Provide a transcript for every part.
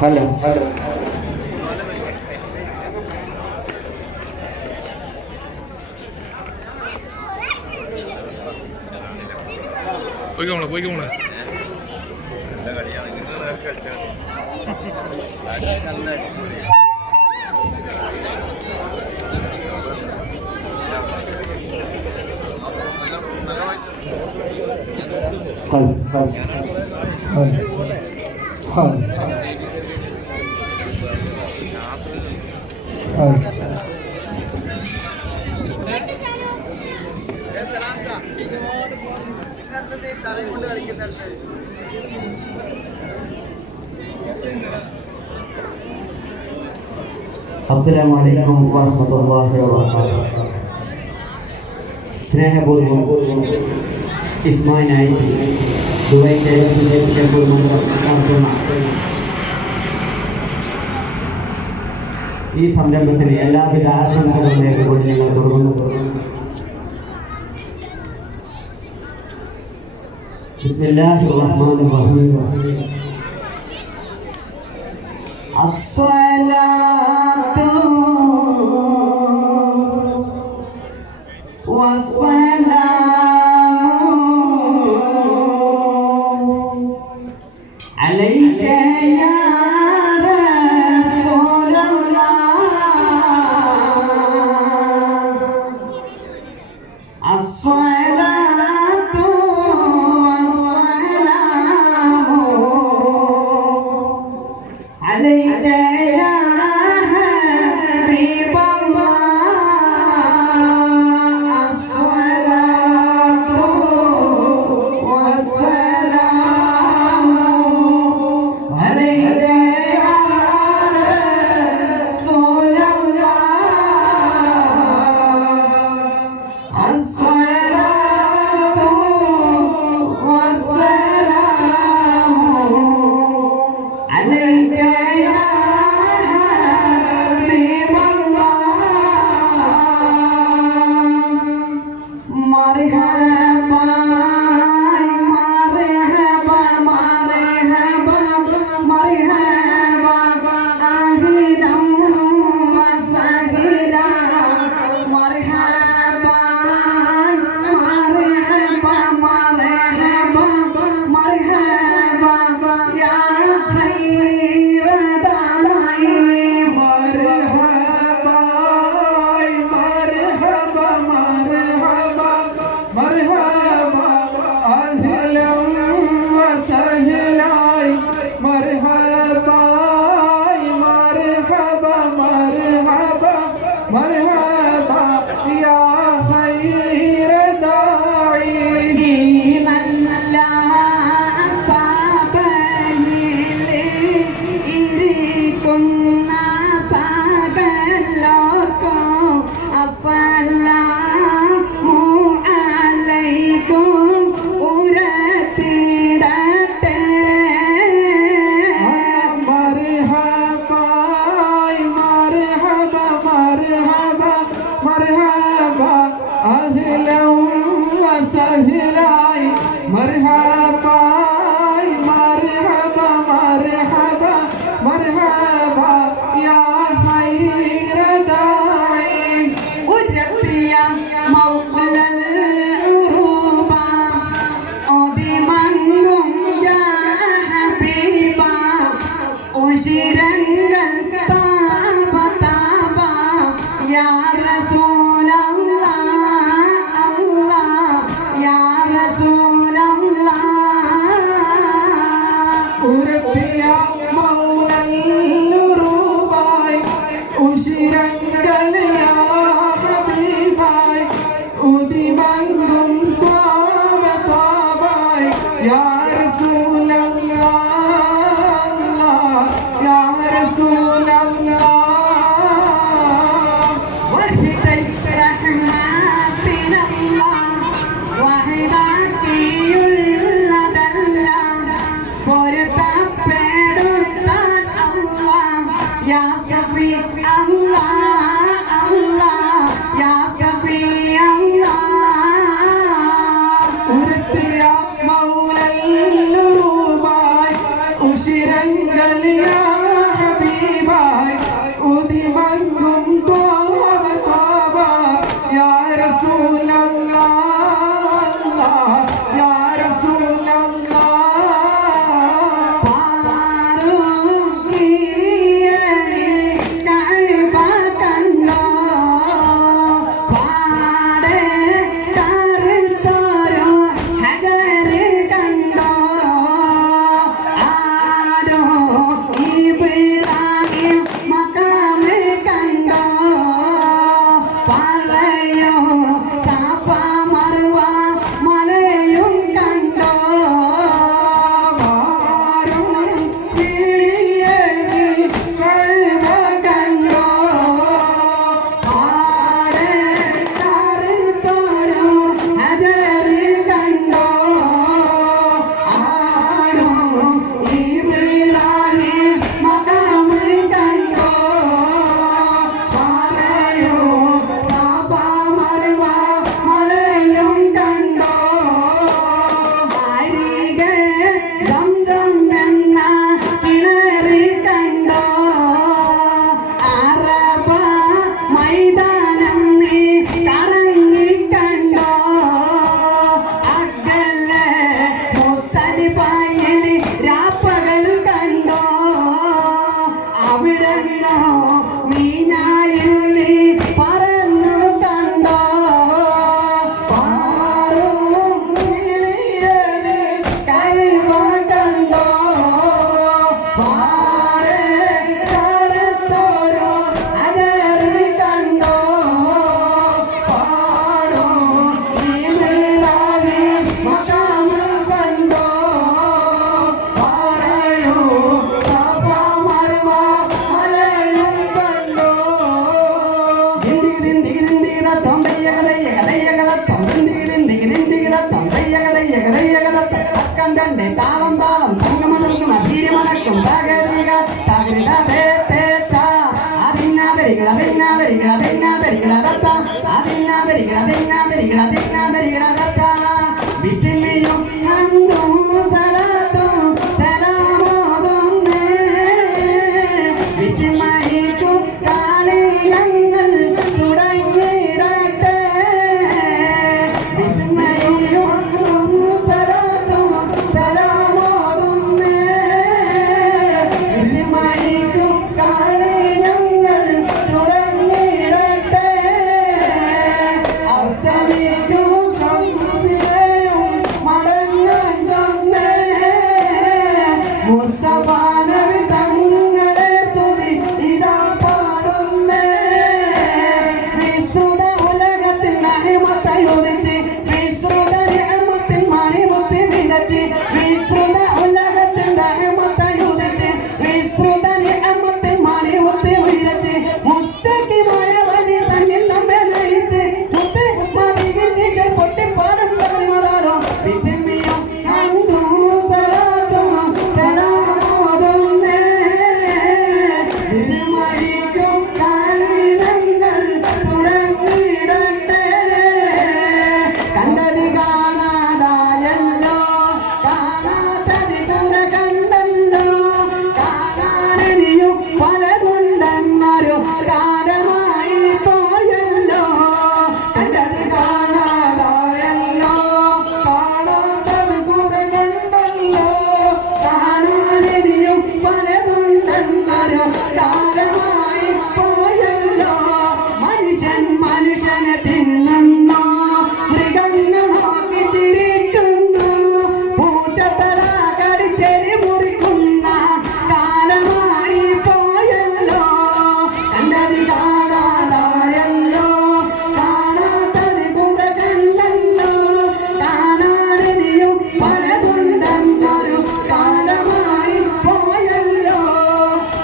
Hello hello പോയിക്കോളെ അസ്സലാമു അലൈക്കും വറഹ്മത്തുള്ളാഹി വബറകാതുഹു. സ്നേഹപൂർവ്വം ഇസ്മായിനായി ദുബായ് നടത്തുന്ന ഈ സംരംഭത്തിന് എല്ലാവിധ ആശംസകളും നേർന്നുകൊണ്ട് ഞങ്ങൾ തുടങ്ങുന്നു. ബിസ്മില്ലാഹിർ റഹ്മാനിർ റഹീം. അസ്സലാത്തു വസ്സലാമു അലൈക യാ റസൂലല്ലാഹ്. അസ്സലാത്തു വസ്സലാമു അലൈക യാ ഹബീബല്ലാഹ്. അസ്സലാത്തു വസ്സലാമു അലൈക യാ റസൂലല്ലാഹ്. അസ്സലാത്തു വസ്സലാമു അലൈക യാ يا مولى അക്കം കണ്ട് താളം താളം തങ്ങമതങ്ങും അധീരമണക്കും തകരിക തകരിത തേറ്റ അതിന്നാതരികൾ അതിന്നാതരികൾ അതിന്നാതരികൾ അതത്ത അതിന്നാതരികൾ അതിന്നാതരികൾ അതിന്നാതരികൾ അതത്ത ബിസിമിയും ഹംദും സലാത്തും സലാമോദുന്നേ ബിസിമയിക്കും കാളിയങ്ങൾ തുടങ്ങിയിടട്ടെ ബിസിമയും സലാത്തും സലാമോദുന്നേ ബിസിമയിക്കും കാളിയങ്ങൾ തുടങ്ങിയിടട്ടെ അസ്തമിക്കും മുസ്തഫാനബി തങ്ങളെ സ്തുതി ഇതാ പാടുന്നേ വിസ്തൃത ഉലകത്തിൽ നഹിമത്തയുദിച്ച് വിസ്തൃത നിഅമത്തിൽ മണിമുത്തി വിതച്ച് വിസ്തൃത ഉലകത്തിൽ നഹിമത്തയുദിച്ച് വിസ്തൃത നിഅമത്തിൽ മണിമുത്തി വിതച്ച് മുസ്തഖിമായ വഴി തന്നിൽ നമ്മെ നയിച്ച് മുത്ത് നബിയിൽ നീശൽ പൊട്ടിപ്പാടും തളിമതാണോ ബിസിമിയും ഹംദും സലാത്തും സലാമോദുന്നേ ബിസിമയിക്കും കാളിനങ്ങൾ തുടങ്ങിയിടട്ടെ കണ്ടത് കാണാതായല്ലോ കാണാത്തത് കുറെ കണ്ടല്ലോ കാണാനിനിയും പലതുണ്ടെന്നൊരു കാലമായി പോയല്ലോ കണ്ടത് കാണാതായല്ലോ കാണാത്തത് കുറെ കണ്ടല്ലോ കാണാനിനിയും പലതുണ്ടെന്നൊരു കാലമായി പോയല്ലോ മനുഷ്യൻ മനുഷ്യനെ തിന്നുന്നു മൃഗങ്ങൾ നോക്കി ചിരിക്കുന്നു പൂച്ചത്തല കടിച്ചെരി മുറിക്കുന്ന കാലമായി പോയല്ലോ കണ്ടത് കാണാതായല്ലോ കാണാത്തത് കുറെ കണ്ടല്ലോ കാണാനിനിയും പലതുണ്ടെന്നൊരു കാലമായി പോയല്ലോ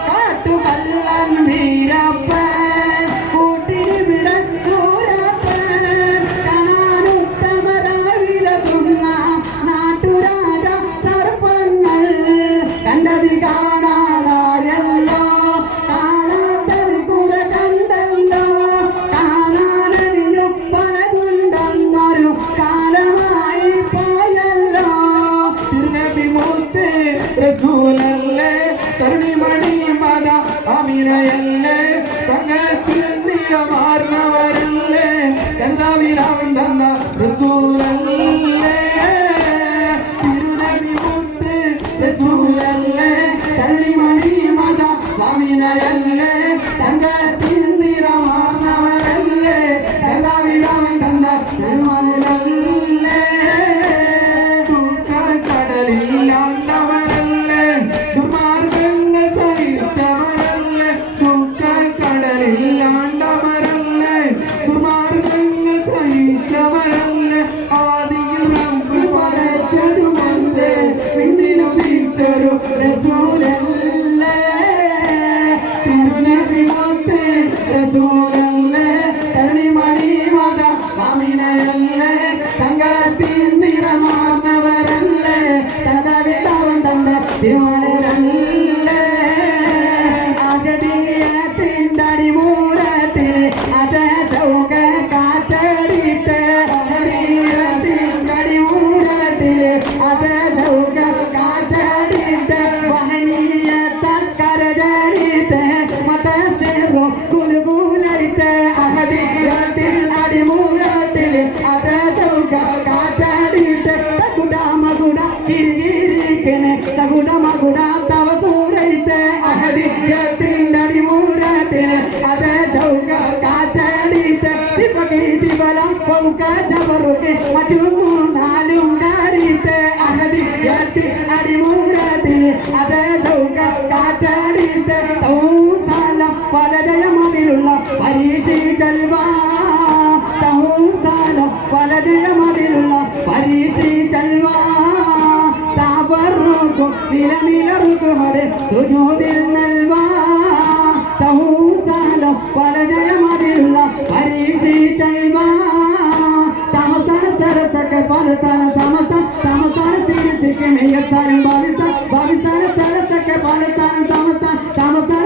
കാട്ടുകള്ളൻ വീരപ്പൻ കൂട്ടിന് വിടൂരപ്പൻ കാണാനുത്തമരായി വിലസുന്ന നാട്ടുരാജ സർപ്പങ്ങൾ കണ്ടത് കാണാതായല്ലോ കാണാത്തത് കുറെ കണ്ടല്ലോ കാണാനിനിയും പലതുണ്ടെന്നൊരു കാലമായി പോയല്ലോ തിരുനബി മുത്ത് റസൂലല്ലേ തരുണിമണി മത അമിനയല്ലേ തങ്ങൾക്ക് നിറമാർന്നവരല്ലേ കർത്താവിനാവൻ തന്ന റസൂലല്ലേ തിരുനബി മുത്ത് റസൂലല്ലേ തരുണിമണി മത അമിനയല്ലേ തങ്ങൾക്ക് നിറമാർന്നവരല്ലേ കർത്താവിനാവൻ തന്ന റസൂലല്ലേ കടലില്ലാണ്ടവരല്ലേ ദുർമാർഗങ്ങൾ സഹിച്ചവരല്ലേ കടലില്ലാണ്ടവരല്ലേ ദുർമാർഗങ്ങൾ സഹിച്ചവരല്ലേ ആദിയിൽ റബ്ബ് പടച്ചതുമല്ലേ പിന്നിലും വീഴ്ചൊരു റസൂലല്ലേ തിരുനബി മുത്ത് റസൂലല്ലേ തരുണിമണി മത അമിനയല്ലേ തങ്കത്തിൻ നിറമാർന്നവരല്ലേ തന്തവിടാവൻ തന്റെ തിരുമലരല്ലേ അഗതിയത്തിൻ്റെ അടിമൂലത്തിൽ അത ചൗക കാറ്റടിട്ട് അഗതിയത്തിൻ്റെ അടിമൂലത്തിൽ അത ചൗക കാറ്റടിട്ട് വഹനീയത്താൽ കരജരിട്ട് മതസെറു കുലുകുലയിട്ട് അഗതിയത്തിൻ അടിമൂലത്തിൽ അത ചൗക കാറ്റടിട്ട് സകുട കിരികിരിക്കണേ സകുട മകുട തവ സൂരയിട്ട് അഹദിയത്തിൻ്റെ അടിമൂലത്തിൽ അത ചൗക കാറ്റടിട്ട് തിബലം പൗക ജബറുക്ക് മറ്റും നാലും കാരിട്ട് അഹദിയത്തിൻ അടിമൂലത്തിൽ അത ചൗക കാറ്റടിട്ട് തൗസാലം പലജയമതിലുള്ള പരീക്ഷിച്ചൽവാ തൗസാലം പലജയമതിലുള്ള പരീക്ഷിച്ചൽവാ താപറുക്കും നിലനിലറുക്കുഹരെ സുജൂദിൽ നൽവാ തൗസാലം പലജയമതിലുള്ള പരീക്ഷിച്ചൽവാ തമസ്ഥാന സ്ഥലത്തൊക്കെ പലതന സമസ്ഥാന എത്താനും പാകിസ്ഥാൻ പാകിസ്ഥാനത്തൊക്കെ പാകിസ്ഥാനും താമസാൻ